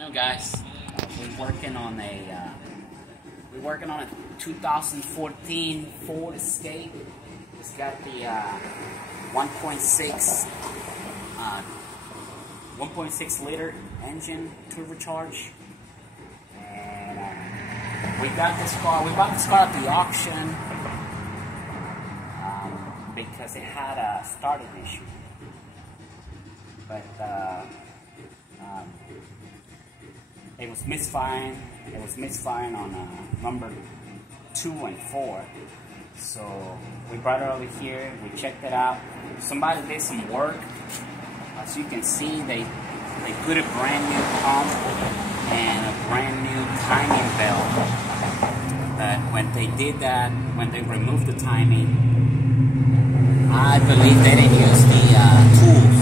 Hello guys, we're working on a 2014 Ford Escape. It's got the 1.6 liter engine turbocharged, and we got this car. We bought this car at the auction because it had a starting issue, but it was misfiring. It was misfiring on number 2 and 4. So we brought it over here. We checked it out. Somebody did some work. As you can see, they put a brand new pump and a brand new timing belt. But when they did that, when they removed the timing, I believe they didn't use the tools.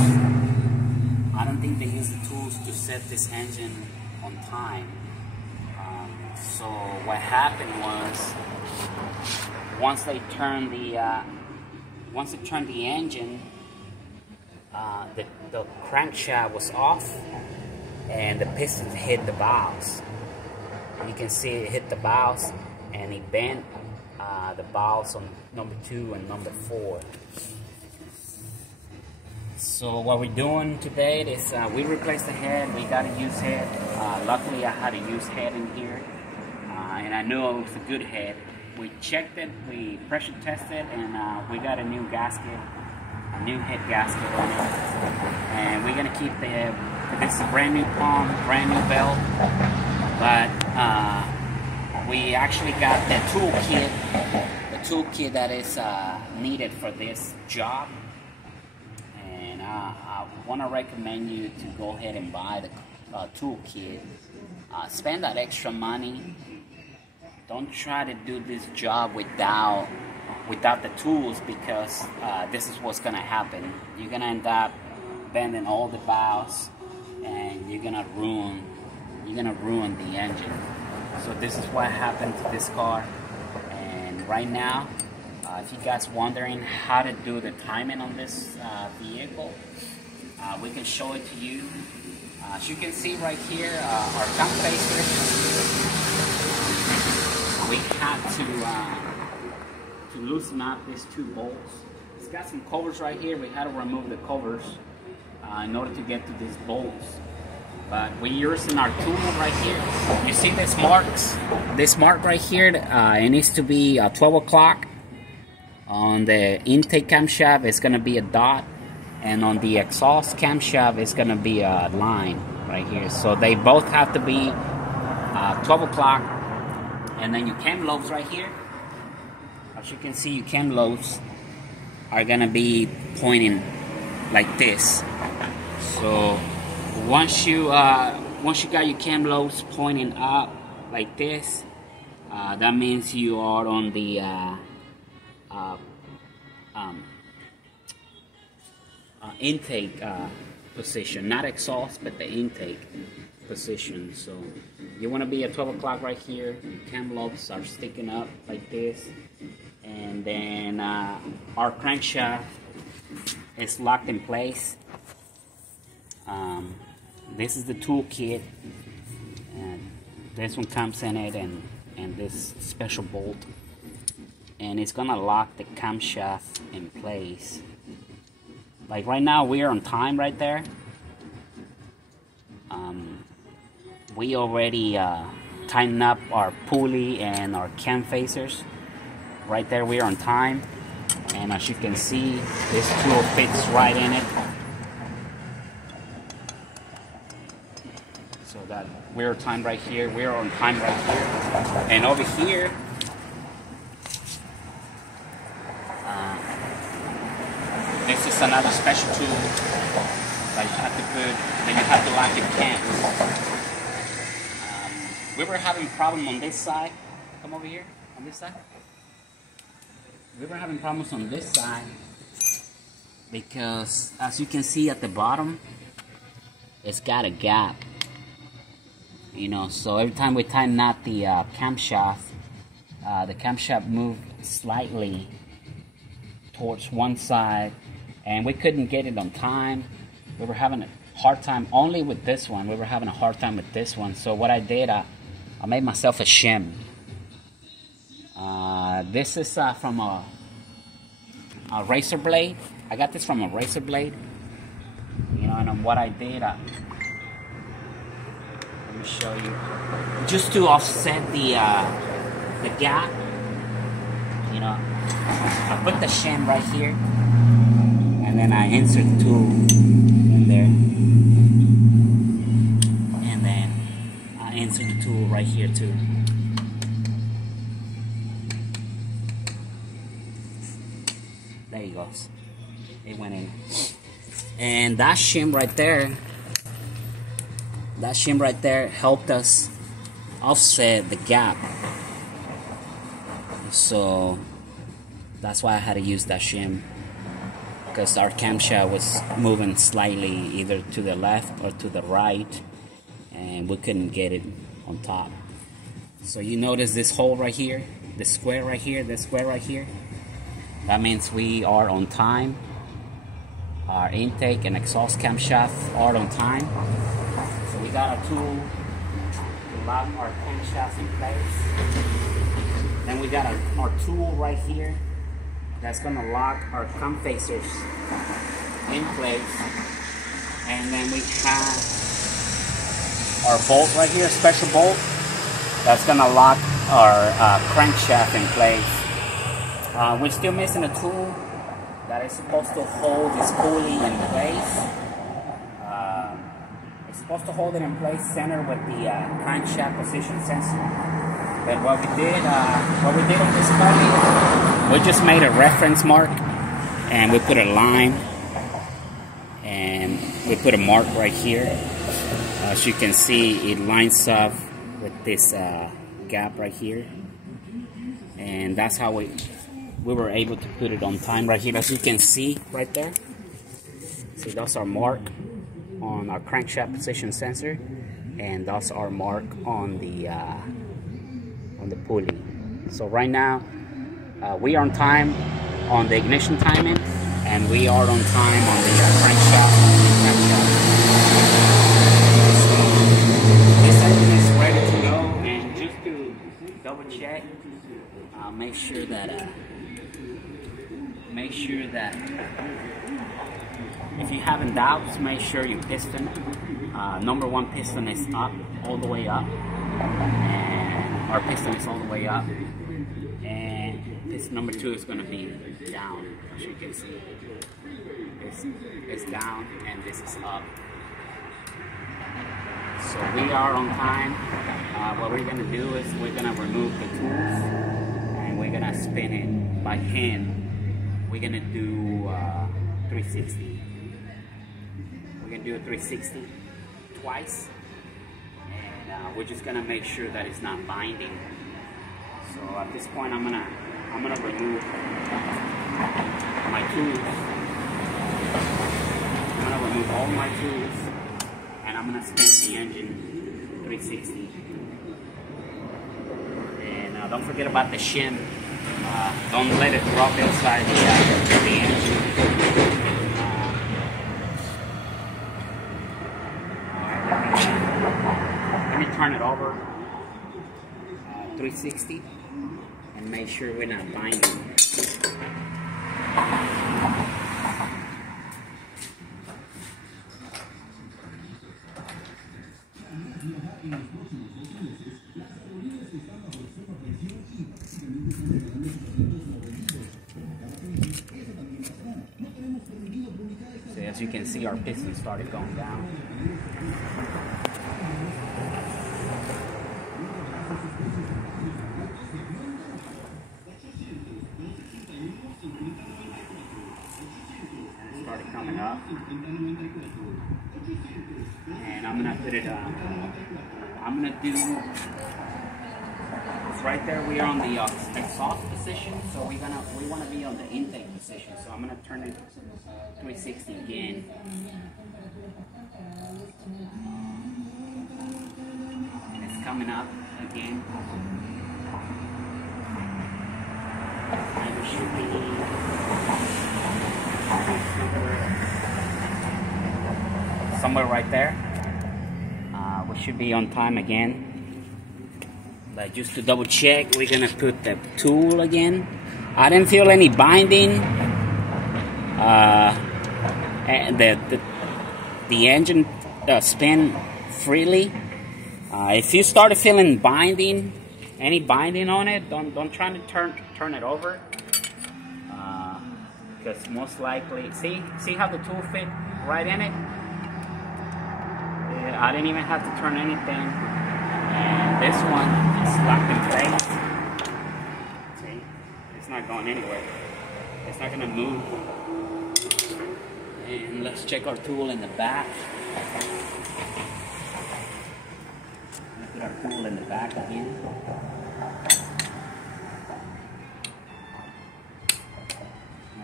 I don't think they used the tools to set this engine on time. So what happened was, once they turned the engine, the crankshaft was off, and the piston hit the valves. You can see it hit the valves, and it bent the valves on number 2 and number 4. So what we're doing today is we replaced the head. We got a used head. Luckily I had a used head in here, and I knew it was a good head. We checked it, we pressure tested, and we got a new gasket, a new head gasket on it. And we're gonna keep this is a brand new pump, brand new belt, but we actually got the toolkit that is needed for this job. I want to recommend you to go ahead and buy the toolkit. Spend that extra money. Don't try to do this job without the tools, because this is what's going to happen. You're going to end up bending all the valves, and you're going to ruin the engine. So this is what happened to this car. And right now, if you guys wondering how to do the timing on this vehicle, we can show it to you. As you can see right here, our cam facers, we had to loosen up these 2 bolts. It's got some covers right here. We had to remove the covers in order to get to these bolts. But we're using our tool right here. You see this marks? This mark right here, it needs to be 12 o'clock. On the intake camshaft, it's going to be a dot, and on the exhaust camshaft, it's going to be a line right here. So they both have to be 12 o'clock. And then your cam lobes right here, as you can see, your cam lobes are going to be pointing like this. So once you got your cam lobes pointing up like this, that means you are on the intake position, not exhaust, but the intake position. So you want to be at 12 o'clock right here. Cam lobes are sticking up like this, and then our crankshaft is locked in place. This is the toolkit, and this one comes in it, and this special bolt, and it's gonna lock the camshaft in place. Like right now, we are on time right there. We already tightened up our pulley and our cam facers. Right there, we're on time, and as you can see, this tool fits right in it. So that we're on time right here. We're on time right here, and over here. This is another special tool that you have to put, then you have to lock your cam. We were having a problem on this side. Come over here, on this side. We were having problems on this side because, as you can see at the bottom, it's got a gap. You know, so every time we tighten out the camshaft moved slightly towards one side, and we couldn't get it on time. We were having hard time only with this one. We were having a hard time with this one. So what I did, I made myself a shim. This is from a razor blade. I got this from a razor blade. You know, and what I did, let me show you. Just to offset the gap, you know, I put the shim right here, and then I insert the tool in there, and then I insert the tool right here too. There he goes. It went in. And that shim right there helped us offset the gap. So that's why I had to use that shim, because our camshaft was moving slightly either to the left or to the right, and we couldn't get it on top. So you notice this hole right here, this square right here, that means we are on time. Our intake and exhaust camshaft are on time. So we got a tool to lock our camshafts in place. Then we got our tool right here that's gonna lock our cam facers in place. And then we have our bolt right here, a special bolt, that's gonna lock our crankshaft in place. We're still missing a tool that is supposed to hold this pulley in place. It's supposed to hold it in place centered with the crankshaft position sensor. But what we did on this pulley, we just made a reference mark, and we put a line, and we put a mark right here. As you can see, it lines up with this gap right here, and that's how we were able to put it on time right here. As you can see right there, see, that's our mark on our crankshaft position sensor, and that's our mark on the pulley. So right now we are on time on the ignition timing, and we are on time on the crankshaft. So this engine is ready to go, and just to double check, make sure that if you have doubts, make sure your piston, number one piston is up, all the way up, and our piston is all the way up, and piston number two is going to be down. As you can see, it's down, and this is up. So we are on time. What we're going to do is we're going to remove the tools, and we're going to spin it by hand. We're going to do 360. We're going to do a 360 twice, and we're just going to make sure that it's not binding. So at this point, I'm gonna remove my tools. I'm gonna remove all my tools, and I'm gonna spin the engine 360. And don't forget about the shim. Don't let it drop inside the engine. Let me turn it over 360 and make sure we're not binding. So as you can see, our piston started going down. Started coming up, and I'm gonna put it I'm gonna do, it's right there, we are on the exhaust position, so we want to be on the intake position, so I'm gonna turn it 360 again. And it's coming up again. And we should be somewhere right there. We should be on time again. But just to double check, we're gonna put the tool again. I didn't feel any binding. And the engine spin freely. If you start feeling binding, any binding on it, don't try to turn it over. Because most likely, see how the tool fit right in it? Yeah, I didn't even have to turn anything. And this one is locked in place. See, it's not going anywhere. It's not gonna move. And let's check our tool in the back. Let's put our tool in the back again.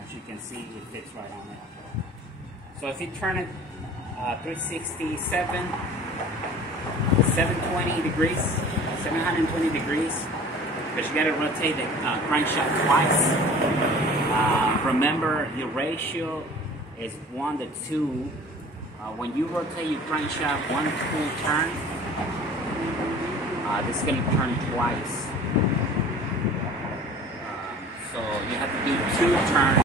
As you can see, it fits right on it. So if you turn it 367, 720 degrees, 720 degrees, but you gotta rotate the crankshaft twice. Remember, your ratio is 1 to 2. When you rotate your crankshaft 1 full turn, this is gonna turn twice. So you have to do 2 turns.